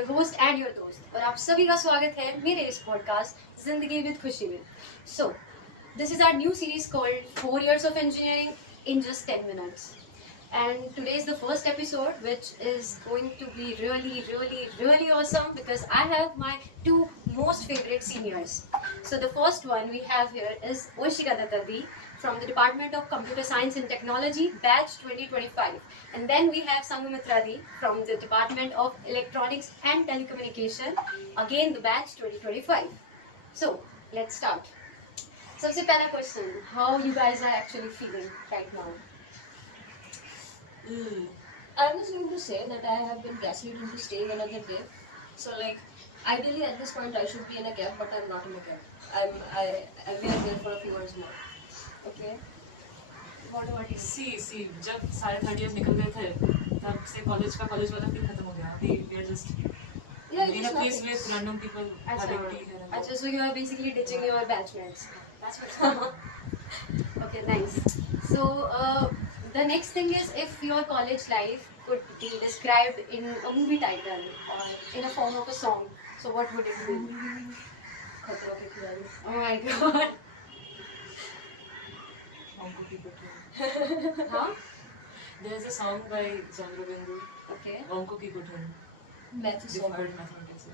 Your host and your दोस्त, और आप सभी का स्वागत है मेरे इस पॉडकास्ट जिंदगी विद खुशी में. So this is our new series called 4 years of engineering in just 10 minutes. And today is the first episode, which is going to be really awesome because I have my two most favorite seniors. So the first one we have here is Oishika Dattadi from the Department of Computer Science and Technology, batch 2025. And then we have Sangamitradi from the Department of Electronics and Telecommunication, again the batch 2025. So let's start. सबसे पहला question, how you guys are actually feeling right now? I'm just going to say that I have been gaslit into staying another day. So like, ideally at this point I should be in a cab, but I'm not in a cab. We are there for a few hours more. Okay. What about you? सी जब सारे 30 निकल गए थे तब से college वाला feel खत्म हो गया. अभी we are just Yeah, in it's a place nothing. with random people having tea here and अच्छा, so you are basically ditching your batchmates. that's what Okay, nice. So the next thing is, if your college life could be described in a movie title or in a form of a song, so what would it be? खतरों के खिलाड़ी. Oh my god. Onko Ki Guthan. Huh? There is a song by John Rabindu, Okay. Onko Ki Guthan. Math is so hard. Difficult mathematics.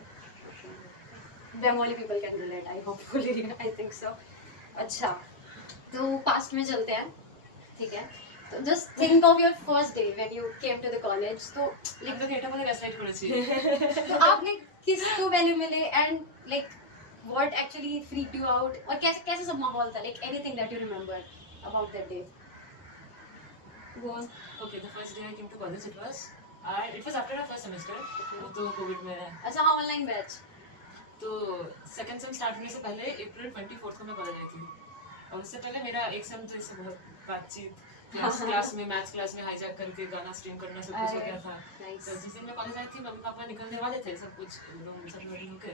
Bengali people can relate, I hopefully. I think so. अच्छा, तो past में चलते हैं, ठीक है? तो just think of your first day when you came to the college. तो Like the theater में gaslight करेছি. तो आपने किसको वैल्यू मिले and like what actually freaked you out, और कैसे कैसे सब माहौल था, like anything that you remember about that day? Go on. Okay, the first day I came to college, it was after our first semester. तो Covid में अच्छा, हाँ, ऑनलाइन बैच. तो सेकंड सेम स्टार्ट होने से पहले अप्रैल 24 को मैं कॉलेज आई थी. और उससे पहले मेरा एक सेम तो इससे बहुत बातचीत क्लास में मैथ्स क्लास में हाईजैक करके गाना स्ट्रीम करना सब कुछ हो गया था. Nice. तो जिस दिन मैं कॉलेज आई थी मम्मी पापा निकलने वाले थे सब कुछ रूम सब रेडी होके.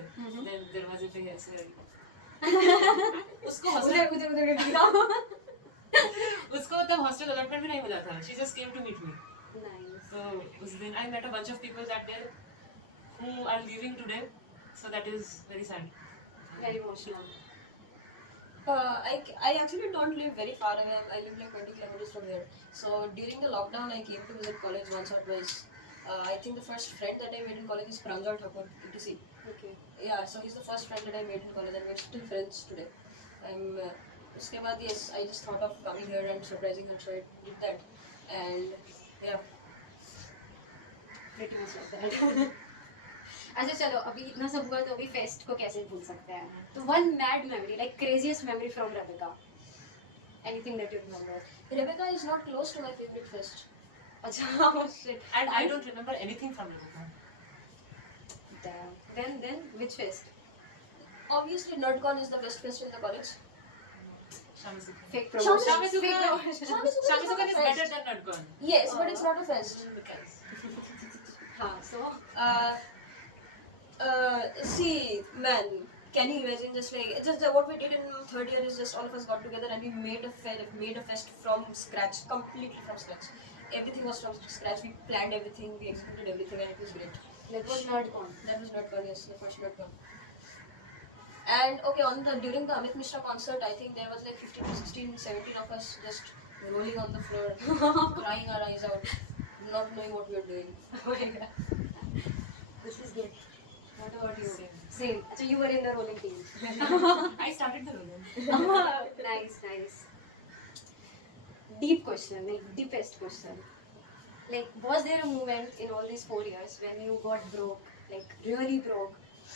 देन दरवाजे पे ऐसे उसको हॉस्टल उधर उसको तब हॉस्टल अलॉटमेंट भी नहीं मिला था. She just came to meet me. Nice. So उस दिन I met a bunch of people that day who are leaving today. So that is very sad. Very emotional. I actually don't live very far away. I live like 20 kilometers from here. So during the lockdown, I came to visit college once or twice. I think the first friend that I made in college is Pranjal Thakur, ETC. Okay. Yeah, so he's the first friend that I made in college, and we're still friends today. Uske baad, yes, I just thought of coming here and surprising her, so I did that. And yeah. Pretty much like that. अच्छा चलो, अभी इतना सब हुआ तो अभी fest को कैसे भूल सकते हैं? तो one mad memory, like craziest memory from Rebecca. Anything that you remember? Rebecca is not close to my favorite fest. अच्छा, oh shit. And I don't remember anything from Rebecca. Damn. Then which fest? Obviously, NerdCon is the best fest in the college. Shamizuka. Fake promotion. Shamizuka. Fake promotion. Shamizuka is better than NerdCon. Yes, but it's not a fest. हाँ, so See, man, can you imagine what we did in third year is just all of us got together and we made a fest from scratch, completely from scratch. Everything was from scratch. We planned everything, we executed everything, and it was great. that was NerdCon. That was NerdCon, yes, the first NerdCon. And okay, during the Amit Mishra concert, I think there was like 15 to 16, 17 of us just rolling on the floor, crying our eyes out, not knowing what we were doing. Oh my god. This is good. What about you? Same. So you were in the rolling team. I started the rolling. Nice. Deep question, like deepest question. Like, was there a moment in all these 4 years when you got broke, like really broke,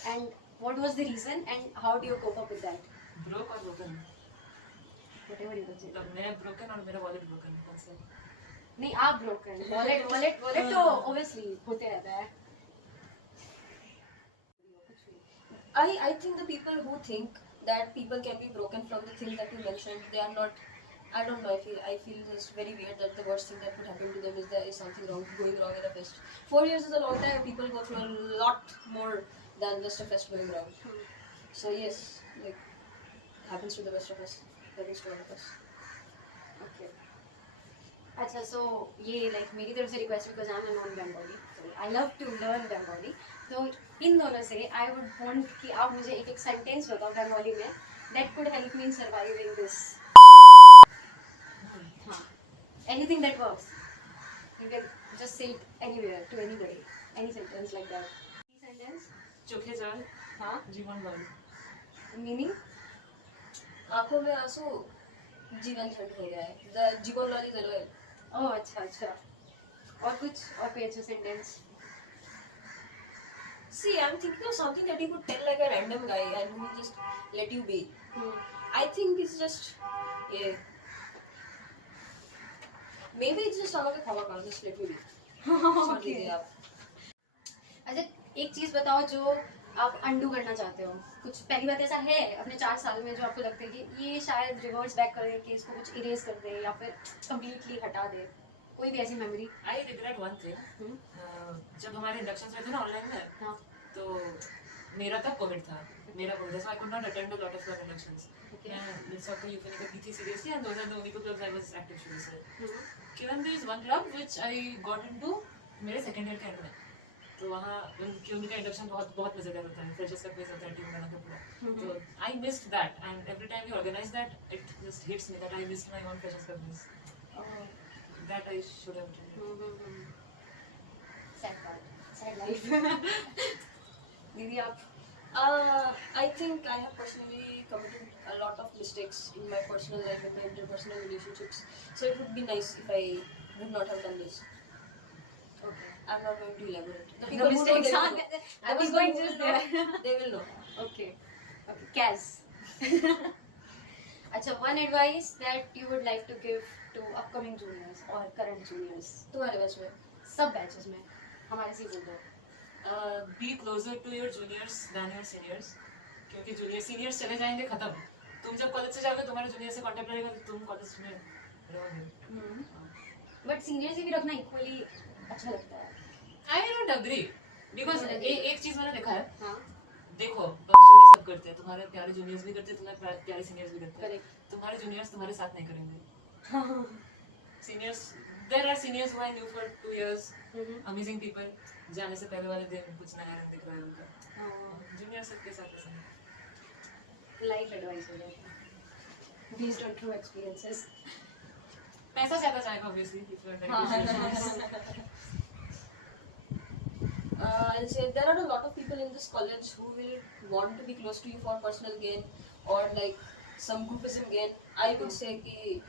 and what was the reason and how do you cope up with that? Broke और broken. Whatever you consider. तब मैं broken और मेरा wallet broken. कौन सा? नहीं, आप broken. Wallet तो obviously होते रहता है. I think the people who think that people can be broken from the thing that you mentioned, they are not. I don't know. I feel just very weird that the worst thing that could happen to them is there is something going wrong in a fest. 4 years is a long time. People go through a lot more than just a fest going wrong. So yes, like happens to the rest of us. Happens to all of us. Okay. अच्छा, सो ये like मेरी तरफ से request, because I am non Bengali, तो I love to learn Bengali. तो इन दोनों से आई वुड वांट कि आप मुझे एक एक सेंटेंस बताओ बंगाली में that could help me in surviving this. हाँ, anything that works. You can just say it anywhere to anybody, any sentence like that. Sentence. चोखे जाल हाँ, जीवन लाल. मीनिंग. आंखों में आंसू, जीवन झंड हो गया है. द जीवन लॉल इज एलओएल. ओह अच्छा अच्छा. और कुछ और कोई अच्छा sentence. See, I'm thinking of something that you could tell like a random guy and who will just let you be. I think it's just, yeah. Maybe it's just some of the khaba kar, just let you be. छोड़ दीजिए आप. अच्छा, एक चीज बताओ जो आप undo करना चाहते हो. कुछ पहली बात ऐसा है अपने 4 साल में जो आपको लगता है कि ये शायद रिवर्स बैक कर दे, कि इसको कुछ इरेज कर दे या फिर कंप्लीटली हटा दे. कोई भी ऐसी memory. I regret one thing. जब हमारे इंडक्शंस हुए थे ना ऑनलाइन में, हाँ. तो मेरा तब कोविड था. मेरा कोविड था, I could not attend a lot of your inductions. Okay. And it's okay, you can get seriously, and those are the only two clubs I was active to say. Hmm. Given there is one club which I got into मेरे second year के and में, तो वहाँ उनका induction बहुत बहुत मजेदार होता है. फ्रेशर्स का क्विज होता है, टीम बनाते पूरा. तो I missed that, and every time we organise that it just hits me that I missed my own freshers का quiz. That I should have done. Sad part, sad life. दीदी आप. I think I have personally committed a lot of mistakes in my personal life and my interpersonal relationships. So it would be nice if I would not have done this. Okay. I'm not going to elaborate. The The people who know, mistakes they are. will know. I The was people going who just will there. know, they will know. Okay. Okay. Kaz. अच्छा, one advice that you would like to give to upcoming juniors or current juniors. तुम्हारे batch में. सब batches में. हमारे से बोल दो. Be closer to your juniors than your seniors. क्योंकि जूनियर सीनियर्स चले जाएंगे, खत्म. तुम जब कॉलेज से जाओगे तुम्हारे जूनियर से कांटेक्ट रहेगा, तो तुम कॉलेज में रहोगे. बट सीनियर से भी रखना इक्वली अच्छा लगता है. आई डोंट अग्री, बिकॉज एक चीज मैंने देखा है. हाँ. देखो, बदसलूकी सब करते हैं. तुम्हारे प्यारे जूनियर्स भी करते हैं, तुम्हारे प्यारे सीनियर्स भी करते हैं. Correct. तुम्हारे जूनियर्स तुम्हारे साथ नहीं करेंगे. Seniors, there are seniors who I knew for 2 years, amazing people. जाने से पहले वाले दिन कुछ नया रंग दिख रहा है उनका. जूनियर सबके साथ ऐसा नहीं. लाइफ एडवाइस हो जाता है. Based on true experiences. पैसा ज्यादा जाएगा obviously if you are I'll say there are a lot of people in this college who will want to be close to you for personal gain or like some groupism gain. I would say ki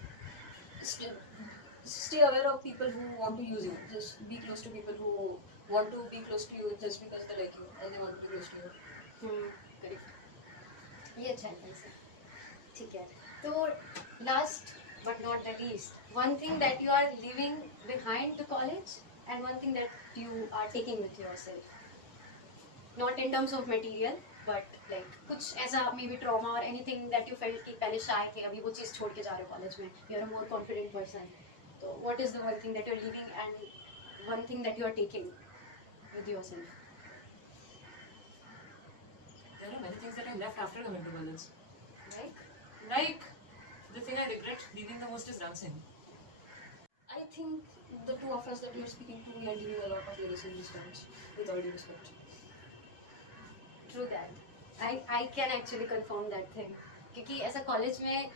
stay aware of people who want to use you. Just be close to people who want to be close to you just because they like you and they want to be close to you. Correct. ये अच्छा advice है. ठीक है. तो last but not the least, one thing that you are living behind the college and one thing that you are taking with yourself, not in terms of material but like कुछ ऐसा maybe trauma or anything that you felt कि पहले shy थे, अभी वो चीज़ छोड़ के जा रहे हो कॉलेज में, you are a more confident person. तो what is the one thing that you are leaving and one thing that you are taking with yourself? There are many things that I left after coming to college. Like The thing I regret leaving the most is dancing. I think the two of us that we are speaking to, we are giving a lot of legacy in this college with all due respect. true that. I can actually confirm that thing. क्योंकि ऐसा college में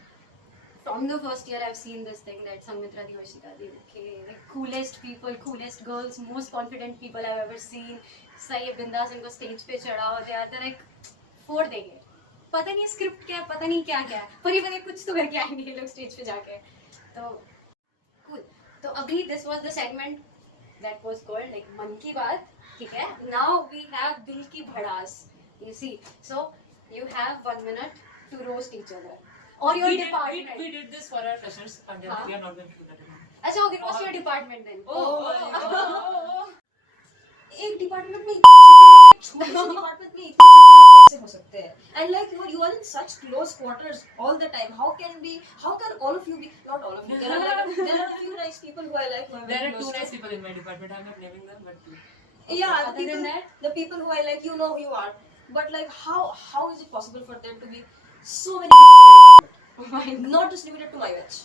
from the first year I've seen this thing that Sanmitra Divashika, okay, like coolest people, coolest girls, most confident people I've ever seen. सही बिंदास इनको stage पे चढ़ा और they're like फोड़ देंगे. पता नहीं स्क्रिप्ट क्या है, पता नहीं क्या क्या है, पर ये कुछ तो करके आएंगे ये लोग स्टेज पे जाके. तो cool. तो अभी this was the segment that was called like मन की बात, ठीक है. Now we have दिल की भड़ास. You see, so you have 1 minute to roast each other or your department. We did this for our freshers, and हाँ? we are not going to do that again. अच्छा, okay, roast your department then. एक department में इतने छोटे department में इतने लोग कैसे हो सकते हैं? And like you are in such close quarters all the time. How can all of you be, not all of you, there are a few nice people who I like, who are very There are close two to. nice people in my department. I'm not naming them, but two. Yeah, Other than people, that? the people who I like, you know who you are. But like how is it possible for there to be so many bitches in a department? Not just limited to my batch.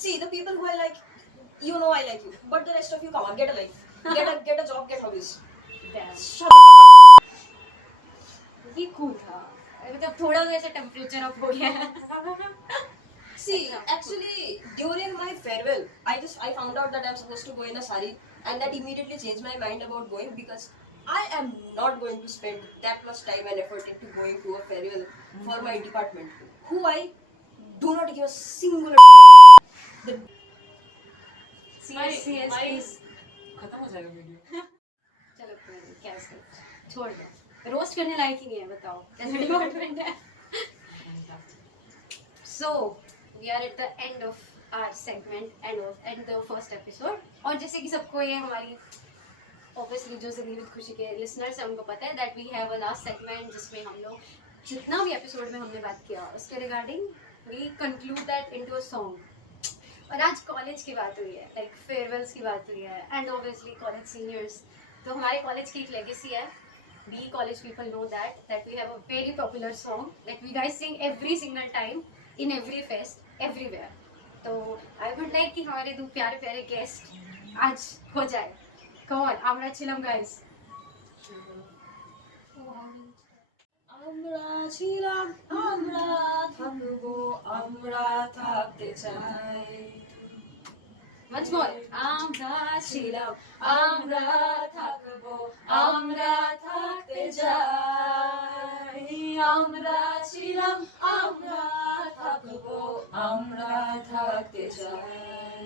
See, the people who I like, you know I like you, but the rest of you, come on, get a life, get a job, get hobbies. Damn. Shut the fuck up. ये cool था, मतलब थोड़ा वैसा temperature up हो गया है. See, actually, during my farewell, I found out that I'm supposed to go in a sari, and that immediately changed my mind about going, because I am not going to spend that much time and effort into going to a farewell for my department, who I do not give a single. The CS please. खत्म हो जाएगा video. चलो कोई नहीं, क्या छोड़ दो, roast करने लायक ही नहीं है, बताओ कैसे डिपार्टमेंट है. So we are at the end of our segment and the first episode. और जैसे कि सबको ये हमारी obviously जो जिंदगी विद खुशी के listeners हैं उनको पता है that we have a last segment जिसमें हम लोग जितना भी एपिसोड में हमने बात किया उसके regarding we conclude that into a song. और आज कॉलेज की बात हुई है, लाइक फेयरवेल्स की बात हुई है एंड ऑब्वियसली कॉलेज सीनियर्स. तो हमारे कॉलेज की एक लेगेसी है. We college people know that we have a very popular song that we guys sing every single time in every fest everywhere. तो I would like कि हमारे दो प्यारे प्यारे गेस्ट आज हो जाए. Come on, Amra Chilam guys. আমরা ছিলাম, আমরা থাকবো, আমরা থাকতে চাই. Once more. Amra Chilam, আমরা থাকবো, আমরা থাকতে চাই. আমরা ছিলাম, আমরা থাকবো, আমরা থাকতে চাই.